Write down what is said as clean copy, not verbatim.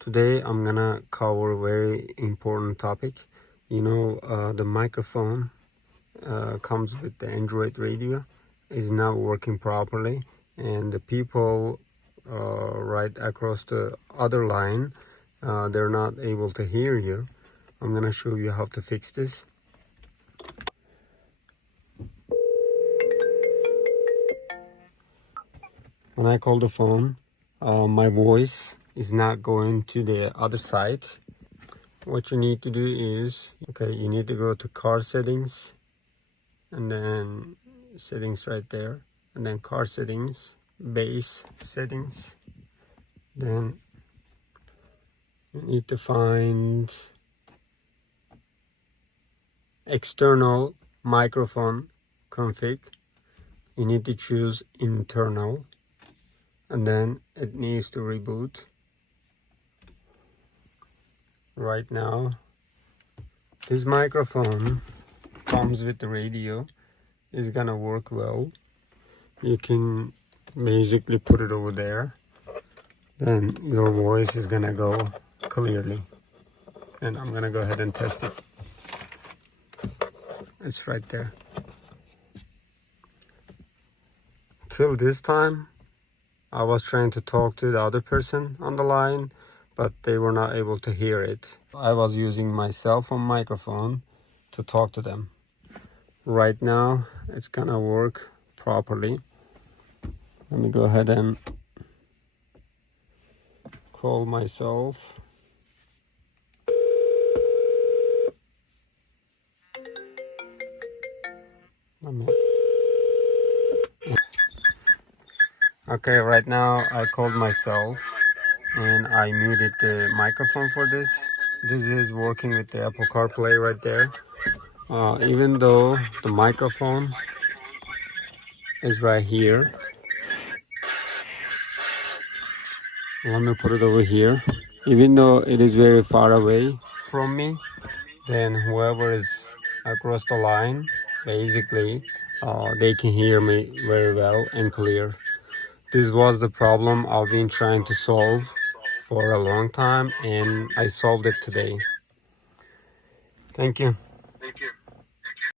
Today I'm gonna cover a very important topic. The microphone comes with the Android radio is not working properly, and the people right across the other line, they're not able to hear you. I'm gonna show you how to fix this. When I call the phone, my voice is not going to the other side. What you need to do is, you need to go to car settings, and then settings right there, and then car settings, base settings. Then you need to find external microphone config. You need to choose internal, and then it needs to reboot. Right now, this microphone comes with the radio, is gonna work well. You can basically put it over there, then your voice is gonna go clearly. And I'm gonna go ahead and test it. It's right there. Till this time, I was trying to talk to the other person on the line, but they were not able to hear it. I was using my cell phone microphone to talk to them. Right now, it's gonna work properly. Let me go ahead and call myself. Okay, right now I called myself and I muted the microphone for this. This is working with the Apple Carplay right there. Even though the microphone is right here, let me put it over here. Even though it is very far away from me, then whoever is across the line, basically, they can hear me very well and clear. This was the problem I've been trying to solve for a long time, and I solved it today. Thank you.